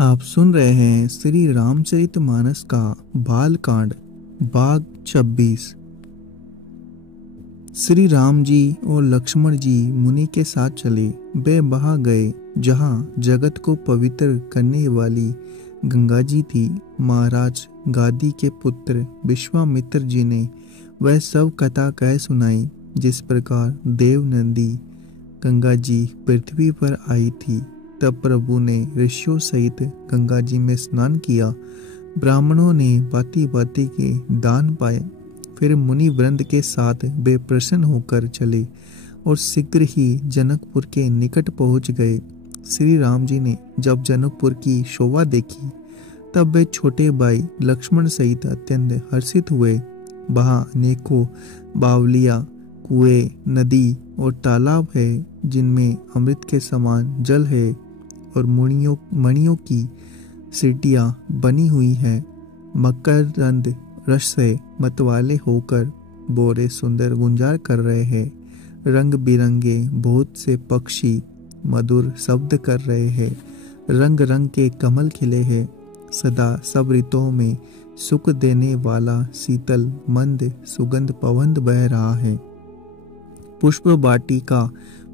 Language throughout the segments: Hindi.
आप सुन रहे हैं श्री रामचरितमानस का बालकांड भाग 26। श्री राम जी और लक्ष्मण जी मुनि के साथ चले। वे वहां गए जहां जगत को पवित्र करने वाली गंगा जी थी। महाराज गादी के पुत्र विश्वामित्र जी ने वह सब कथा कह सुनाई जिस प्रकार देव नंदी गंगा जी पृथ्वी पर आई थी। तब प्रभु ने ऋषियों सहित गंगा जी में स्नान किया। ब्राह्मणों ने भांति भांति के दान पाए। फिर मुनि वृंद के साथ वे प्रसन्न होकर चले और शीघ्र ही जनकपुर के निकट पहुंच गए। श्री राम जी ने जब जनकपुर की शोभा देखी तब वे छोटे भाई लक्ष्मण सहित अत्यंत हर्षित हुए। वहां अनेकों बावलियां, कुएं, नदी और तालाब है जिनमें अमृत के समान जल है और मणियों की सीटियां बनी हुई हैं। मकरंद रस से मतवाले होकर बोरे सुंदर गुंजार कर रहे हैं। रंग बिरंगे बहुत से पक्षी मधुर शब्द कर रहे हैं। रंग रंग के कमल खिले हैं। सदा सब ऋतुओं में सुख देने वाला शीतल मंद सुगंध पवन बह रहा है। पुष्प वाटिका,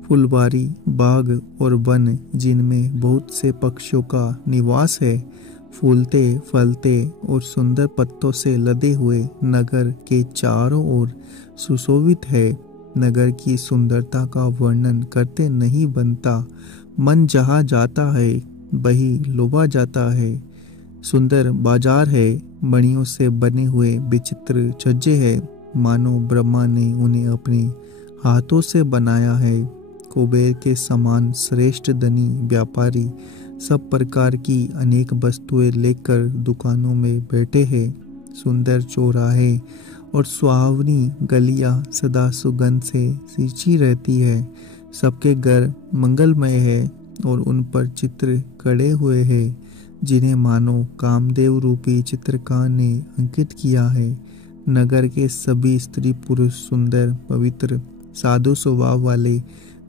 फुलवारी, बाग और वन जिनमें बहुत से पक्षियों का निवास है, फूलते फलते और सुंदर पत्तों से लदे हुए नगर के चारों ओर सुशोभित है। नगर की सुंदरता का वर्णन करते नहीं बनता। मन जहाँ जाता है वही लुभा जाता है। सुंदर बाजार है, मणियों से बने हुए विचित्र छज्जे है, मानो ब्रह्मा ने उन्हें अपने हाथों से बनाया है। कुबेर के समान श्रेष्ठ धनी व्यापारी सब प्रकार की अनेक वस्तुएं लेकर दुकानों में बैठे हैं। सुंदर चौराहे और सुहावनी गलियां सदा सुगंध से सींची रहती है। सबके घर मंगलमय है और उन पर चित्र कड़े हुए हैं जिन्हें मानो कामदेव रूपी चित्रकार ने अंकित किया है। नगर के सभी स्त्री पुरुष सुंदर, पवित्र, साधु स्वभाव वाले,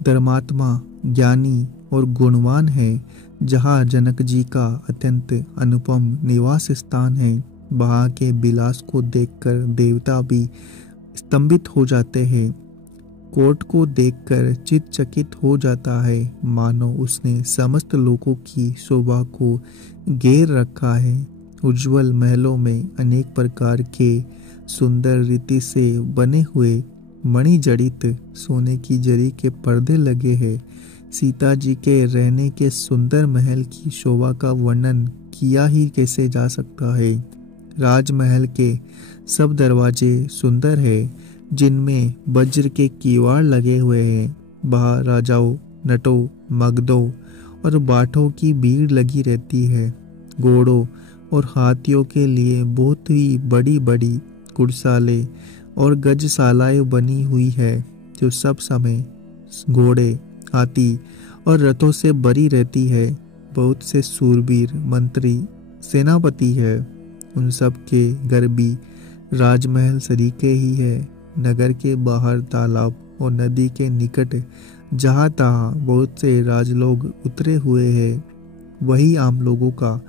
धर्मात्मा, ज्ञानी और गुणवान है। जहाँ जनक जी का अत्यंत अनुपम निवास स्थान है, वहाँ के विलास को देखकर देवता भी स्तंभित हो जाते हैं। कोट को देखकर चित चकित हो जाता है, मानो उसने समस्त लोगों की शोभा को घेर रखा है। उज्जवल महलों में अनेक प्रकार के सुंदर रीति से बने हुए मणिजड़ित सोने की जरी के पर्दे लगे हैं। सीता जी के रहने के सुंदर महल की शोभा का वर्णन किया ही कैसे जा सकता है। राजमहल के सब दरवाजे सुंदर है जिनमें वज्र के किवाड़ लगे हुए हैं। वहाँ राजाओं, नटों, मगधों और बाठों की भीड़ लगी रहती है। घोड़ों और हाथियों के लिए बहुत ही बड़ी बड़ी कुड़साले और गजशालाएं बनी हुई है जो सब समय घोड़े, हाथी और रथों से भरी रहती है। बहुत से सूरवीर, मंत्री, सेनापति है। उन सब के घर भी राजमहल सरीखे ही है। नगर के बाहर तालाब और नदी के निकट जहाँ तहाँ बहुत से राजलोग उतरे हुए हैं। वही आम लोगों का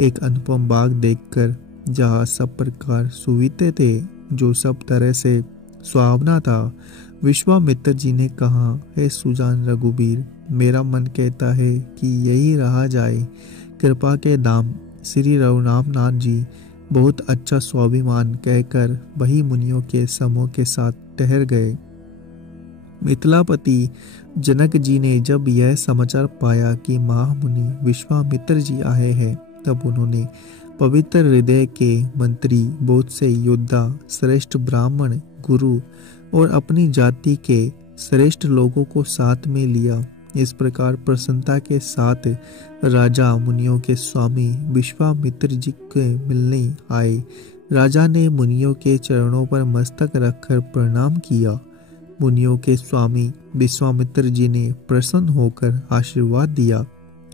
एक अनुपम बाग देखकर जहाँ सब प्रकार सुविधे थे, जो सब तरह से सुहावना था, विश्वामित्र जी ने कहा, हे सुजान रघुबीर, मेरा मन कहता है कि यही रहा जाए। कृपा के दाम श्री रघुरामनाथ जी बहुत अच्छा स्वाभिमान कहकर वही मुनियों के समूह के साथ ठहर गए। मिथिलापति जनक जी ने जब यह समाचार पाया कि महामुनि विश्वामित्र जी आए हैं, तब उन्होंने पवित्र हृदय के मंत्री, बहुत से योद्धा, श्रेष्ठ ब्राह्मण, गुरु और अपनी जाति के श्रेष्ठ लोगों को साथ में लिया। इस प्रकार प्रसन्नता के साथ राजा मुनियों के स्वामी विश्वामित्र जी के मिलने आए। राजा ने मुनियों के चरणों पर मस्तक रखकर प्रणाम किया। मुनियों के स्वामी विश्वामित्र जी ने प्रसन्न होकर आशीर्वाद दिया।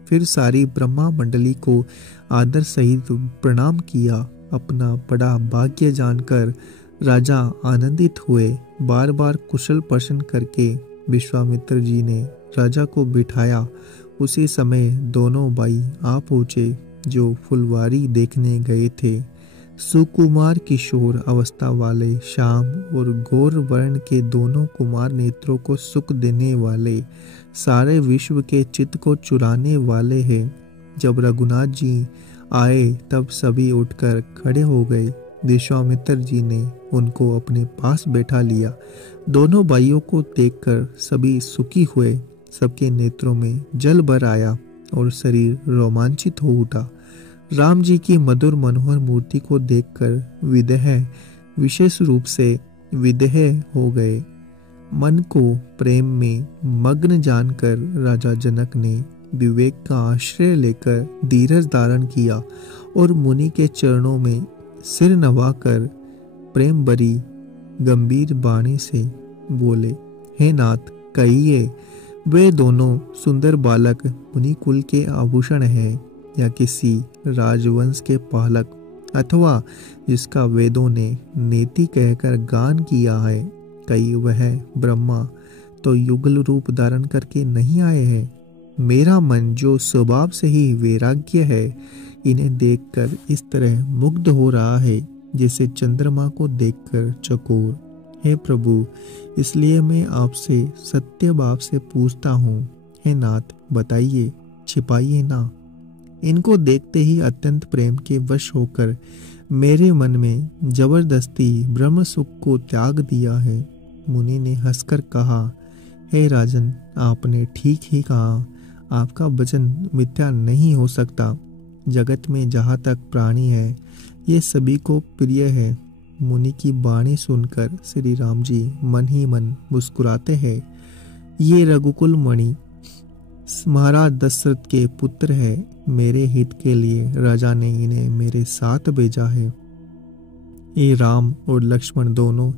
फिर सारी ब्रह्मा मंडली को आदर सहित प्रणाम किया। अपना बड़ा भाग्य जानकर राजा आनंदित हुए। बार बार कुशल प्रश्न करके विश्वामित्र जी ने राजा को बिठाया। उसी समय दोनों भाई आ पहुँचे। जो फुलवारी देखने गए थे। सुकुमार किशोर अवस्था वाले श्याम और गौर वर्ण के दोनों कुमार नेत्रों को सुख देने वाले, सारे विश्व के चित्त को चुराने वाले हैं। जब रघुनाथ जी आए तब सभी उठकर खड़े हो गए। विश्वामित्र जी ने उनको अपने पास बैठा लिया। दोनों भाइयों को देखकर सभी सुखी हुए। सबके नेत्रों में जल भर आया और शरीर रोमांचित हो उठा। राम जी की मधुर मनोहर मूर्ति को देखकर विदेह विशेष रूप से विदेह हो गए। मन को प्रेम में मग्न जानकर राजा जनक ने विवेक का आश्रय लेकर धीरज धारण किया और मुनि के चरणों में सिर नवाकर प्रेम भरी गंभीर वाणी से बोले, हे नाथ, कहिए वे दोनों सुंदर बालक मुनि कुल के आभूषण हैं या किसी राजवंश के पालक, अथवा जिसका वेदों ने नेति कहकर गान किया है? कहीं वह ब्रह्मा तो युगल रूप धारण करके नहीं आए हैं? मेरा मन जो स्वभाव से ही वैराग्य है, इन्हें देखकर इस तरह मुग्ध हो रहा है जैसे चंद्रमा को देखकर चकोर। हे प्रभु, इसलिए मैं आपसे सत्य भाव से पूछता हूँ, हे नाथ, बताइए, छिपाइए ना। इनको देखते ही अत्यंत प्रेम के वश होकर मेरे मन में जबरदस्ती ब्रह्म सुख को त्याग दिया है। मुनि ने हंसकर कहा, हे राजन, आपने ठीक ही कहा। आपका वचन मिथ्या नहीं हो सकता। जगत में जहाँ तक प्राणी है, ये सभी को प्रिय है। मुनि की वाणी सुनकर श्री राम जी मन ही मन मुस्कुराते हैं। ये रघुकुल मणि महाराज दशरथ के पुत्र है। मेरे हित के लिए राजा ने इन्हें मेरे साथ भेजा है। ये राम और लक्ष्मण दोनों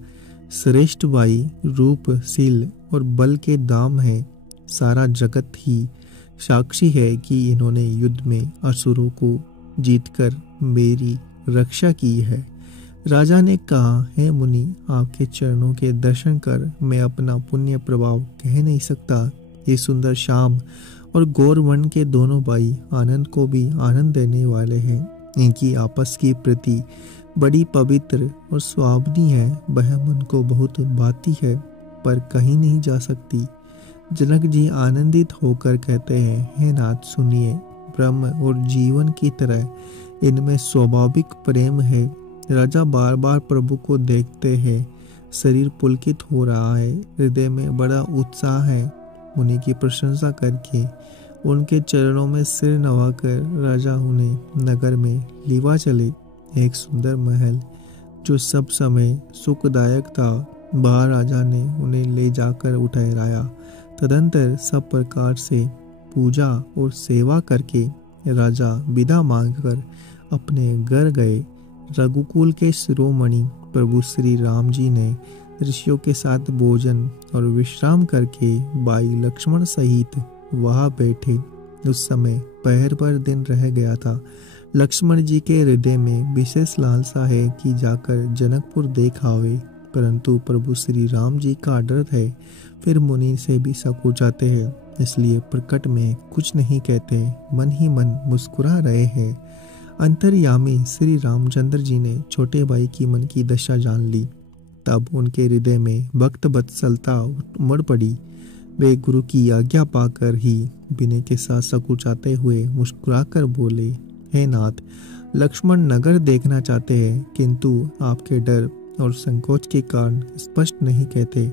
श्रेष्ठ भाई, रूप, शील और बल के दाम हैं। सारा जगत ही साक्षी है कि इन्होंने युद्ध में असुरों को जीतकर मेरी रक्षा की है। राजा ने कहा, हे मुनि, आपके चरणों के दर्शन कर मैं अपना पुण्य प्रभाव कह नहीं सकता। ये सुंदर श्याम और गौर वर्ण के दोनों भाई आनंद को भी आनंद देने वाले हैं। इनकी आपस की प्रीति बड़ी पवित्र और सुहावनी है। वह मन को बहुत भाती है पर कहीं नहीं जा सकती। जनक जी आनंदित होकर कहते हैं, हे नाथ, सुनिए, ब्रह्म और जीवन की तरह इनमें स्वाभाविक प्रेम है। राजा बार बार प्रभु को देखते हैं। शरीर पुलकित हो रहा है, हृदय में बड़ा उत्साह है। मुनि की प्रशंसा करके उनके चरणों में सिर नवाकर राजा उन्हें नगर में लिवा चले। एक सुंदर महल जो सब समय सुखदायक था, वहाँ राजा ने उन्हें ले जाकर ठहराया। तदंतर सब प्रकार से पूजा और सेवा करके राजा विदा मांगकर अपने घर गए। रघुकुल के शिरोमणि प्रभु श्री राम जी ने ऋषियों के साथ भोजन और विश्राम करके भाई लक्ष्मण सहित वहां बैठे। उस समय पहर पर दिन रह गया था। लक्ष्मण जी के हृदय में विशेष लालसा है कि जाकर जनकपुर देख आवे, परंतु प्रभु श्री राम जी का डर है। फिर मुनि से भी सकुचाते हैं, इसलिए प्रकट में कुछ नहीं कहते, मन ही मन मुस्कुरा रहे हैं। अंतर्यामी श्री रामचंद्र जी ने छोटे भाई की मन की दशा जान ली। तब उनके हृदय में भक्त वत्सलता उमड़ पड़ी। वे गुरु की आज्ञा पाकर ही विनय के साथ सकुचाते हुए मुस्कुराकर बोले, हे नाथ, लक्ष्मण नगर देखना चाहते हैं, किंतु आपके डर और संकोच के कारण स्पष्ट नहीं कहते।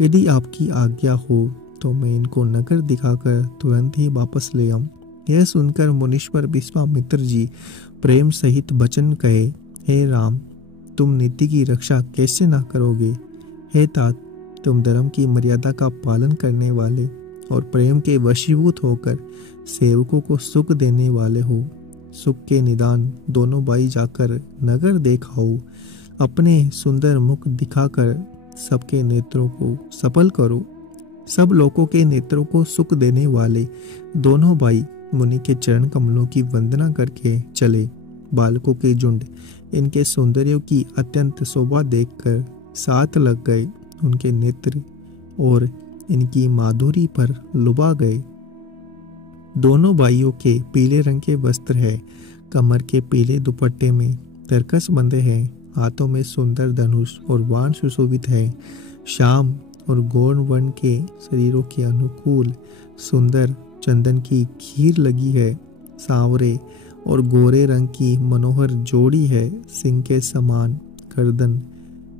यदि आपकी आज्ञा हो तो मैं इनको नगर दिखाकर तुरंत ही वापस ले आऊं। यह सुनकर मुनीश्वर विश्वामित्र जी प्रेम सहित वचन कहे, हे राम, तुम नीति की रक्षा कैसे ना करोगे? हे तात, तुम धर्म की मर्यादा का पालन करने वाले और प्रेम के वशीभूत होकर सेवकों को सुख देने वाले हो। सुख के निदान दोनों भाई जाकर नगर देखाओ। अपने सुंदर मुख दिखाकर सबके नेत्रों को सफल करो। सब लोगों के नेत्रों को सुख देने वाले दोनों भाई मुनि के चरण कमलों की वंदना करके चले। बालकों के झुंड इनके सौंदर्य की अत्यंत शोभा देखकर साथ लग गए। उनके नेत्र और इनकी माधुरी पर लुभा गए। दोनों भाइयों के पीले रंग के वस्त्र है, कमर के पीले दुपट्टे में तरकस बंधे हैं, हाथों में सुंदर धनुष और बाण सुशोभित है। श्याम और गौर वर्ण के शरीरों के अनुकूल सुंदर चंदन की खीर लगी है। सांवरे और गोरे रंग की मनोहर जोड़ी है। सिंह के समान गर्दन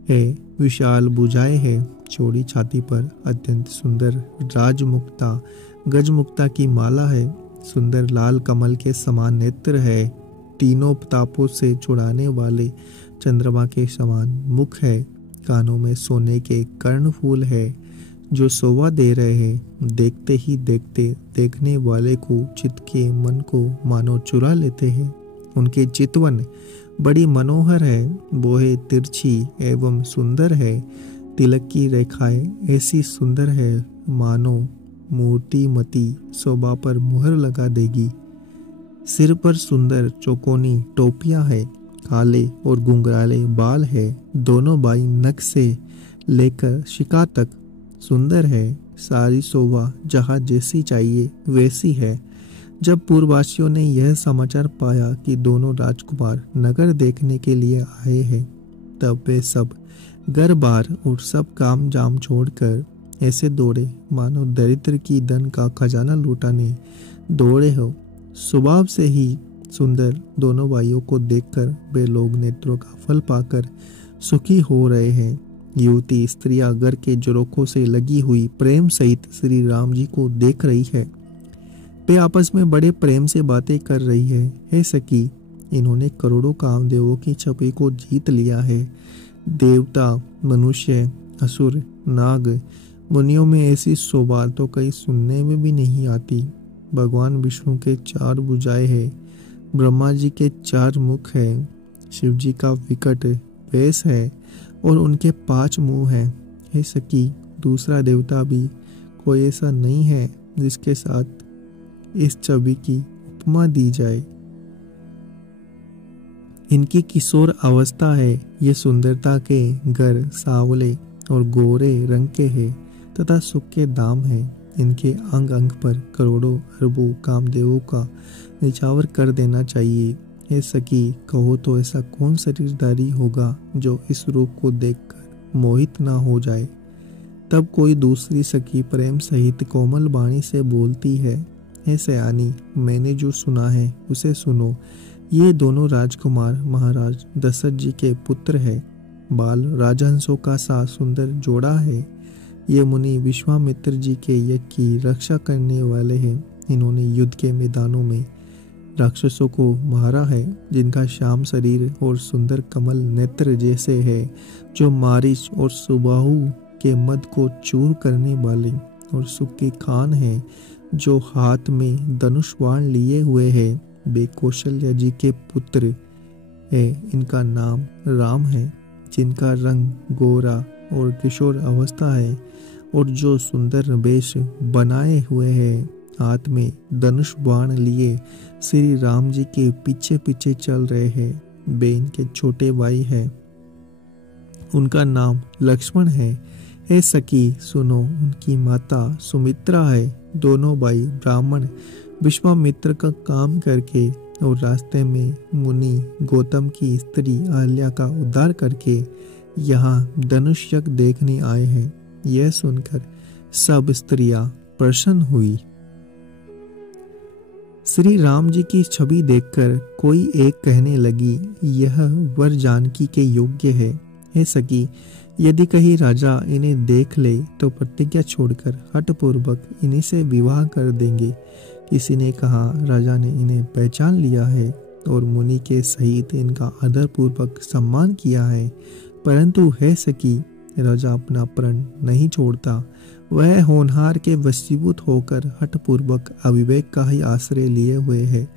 है, विशाल भुजाएं है। चौड़ी छाती पर अत्यंत सुंदर राजमुक्ता गजमुक्ता की माला है। सुंदर लाल कमल के समान नेत्र है। तीनों तापों से छुड़ाने वाले चंद्रमा के समान मुख है। कानों में सोने के कर्णफूल है जो शोभा दे रहे हैं। देखते ही देखते देखने वाले को चित्त के मन को मानो चुरा लेते हैं। उनके चितवन बड़ी मनोहर है, बोहे तिरछी एवं सुंदर है। तिलक की रेखाएं ऐसी सुंदर है मानो मूर्तिमती शोभा पर मुहर लगा देगी। सिर पर सुंदर चौकोनी टोपियां है, काले और घुंघराले बाल है। दोनों भाई नख से लेकर शिका तक सुंदर है। सारी शोभा जहाँ जैसी चाहिए वैसी है। जब पूर्ववासियों ने यह समाचार पाया कि दोनों राजकुमार नगर देखने के लिए आए हैं, तब वे सब घर बार और सब काम जाम छोड़कर ऐसे दौड़े मानो दरिद्र की धन का खजाना लूटाने दौड़े हो। स्वभाव से ही सुंदर दोनों भाइयों को देखकर वे लोग नेत्रों का फल पाकर सुखी हो रहे हैं। युवती स्त्रियां घर के झरोखों से लगी हुई प्रेम सहित श्री राम जी को देख रही है। वे आपस में बड़े प्रेम से बातें कर रही है। हे सखी, इन्होंने करोड़ों कामदेवों की छवि को जीत लिया है। देवता, मनुष्य, असुर, नाग, मुनियों में ऐसी शोभा तो कहीं सुनने में भी नहीं आती। भगवान विष्णु के 4 भुजाएं है, ब्रह्मा जी के 4 मुख है, शिव जी का विकट वेश है और उनके 5 मुंह हैं। हे सखी, दूसरा देवता भी कोई ऐसा नहीं है जिसके साथ इस छवि की उपमा दी जाए। इनकी किशोर अवस्था है। ये सुंदरता के घर सांवले और गोरे रंग के हैं तथा सुख के दाम है। इनके अंग अंग पर करोड़ों अरबों कामदेवों का निछावर कर देना चाहिए। हे सखी, कहो तो ऐसा कौन शरीरधारी होगा जो इस रूप को देखकर मोहित ना हो जाए। तब कोई दूसरी सखी प्रेम सहित कोमल वाणी से बोलती है, हे सयानी, मैंने जो सुना है उसे सुनो। ये दोनों राजकुमार महाराज दशरथ जी के पुत्र है। बाल राजहंसों का सा सुंदर जोड़ा है। ये मुनि विश्वामित्र जी के यज्ञ की रक्षा करने वाले हैं। इन्होंने युद्ध के मैदानों में राक्षसों को मारा है, जिनका श्याम शरीर और सुंदर कमल नेत्र जैसे है, जो मारिच और सुबाहु के मद को चूर करने वाले और सुख की खान है, जो हाथ में धनुष बाण लिए हुए है। वे कौशल्या जी के पुत्र है। इनका नाम राम है, जिनका रंग गोरा और किशोर अवस्था है और जो सुंदर वेश बनाए हुए है। हाथ में धनुष बाण लिए श्री राम जी के पीछे पीछे चल रहे हैं। वे इनके छोटे भाई हैं। उनका नाम लक्ष्मण है। हे सखी, सुनो, उनकी माता सुमित्रा है। दोनों भाई ब्राह्मण विश्वामित्र का काम करके और रास्ते में मुनि गौतम की स्त्री अहल्या का उद्धार करके यहाँ धनुष यज्ञ देखने आए हैं। यह सुनकर सब स्त्रियां प्रसन्न हुई। श्री राम जी की छवि देखकर कोई एक कहने लगी, यह वर जानकी के योग्य है। हे सखी, यदि कहीं राजा इन्हें देख ले तो प्रतिज्ञा छोड़कर हठपूर्वक इन्हीं से विवाह कर देंगे। किसी ने कहा, राजा ने इन्हें पहचान लिया है और मुनि के सहित इनका आदर पूर्वक सम्मान किया है, परंतु हे सखी, राजा अपना प्रण नहीं छोड़ता। वह होनहार के वशीभूत होकर हठपूर्वक अविवेक का ही आश्रय लिए हुए है।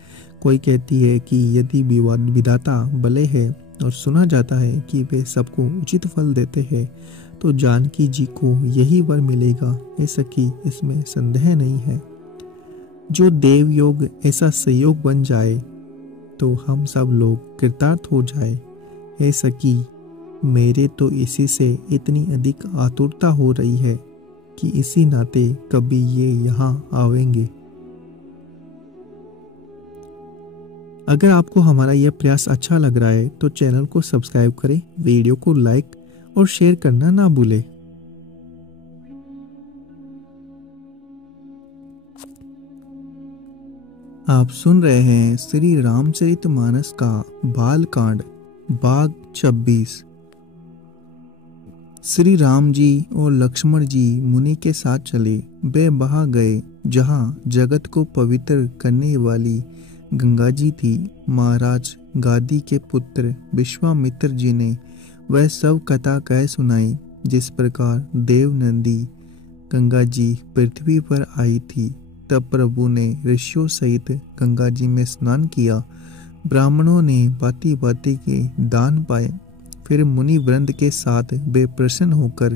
कोई कहती है कि यदि विधाता भले है और सुना जाता है कि वे सबको उचित फल देते हैं, तो जानकी जी को यही वर मिलेगा। हे सखी, इसमें संदेह नहीं है। जो देव योग ऐसा संयोग बन जाए तो हम सब लोग कृतार्थ हो जाए। हे सखी, मेरे तो इसी से इतनी अधिक आतुरता हो रही है कि इसी नाते कभी ये यहाँ आवेंगे। अगर आपको हमारा यह प्रयास अच्छा लग रहा है तो चैनल को सब्सक्राइब करें, वीडियो को लाइक और शेयर करना ना भूलें। आप सुन रहे हैं श्री रामचरितमानस का बालकांड भाग 26। श्री राम जी और लक्ष्मण जी मुनि के साथ चले। वे वहां गए जहां जगत को पवित्र करने वाली गंगा जी थी। महाराज गादी के पुत्र विश्वामित्र जी ने वह सब कथा कह सुनाई जिस प्रकार देवनंदी गंगा जी पृथ्वी पर आई थी। तब प्रभु ने ऋषियों सहित गंगा जी में स्नान किया। ब्राह्मणों ने भांति भांति के दान पाए। फिर मुनि वृंद के साथ वे प्रसन्न होकर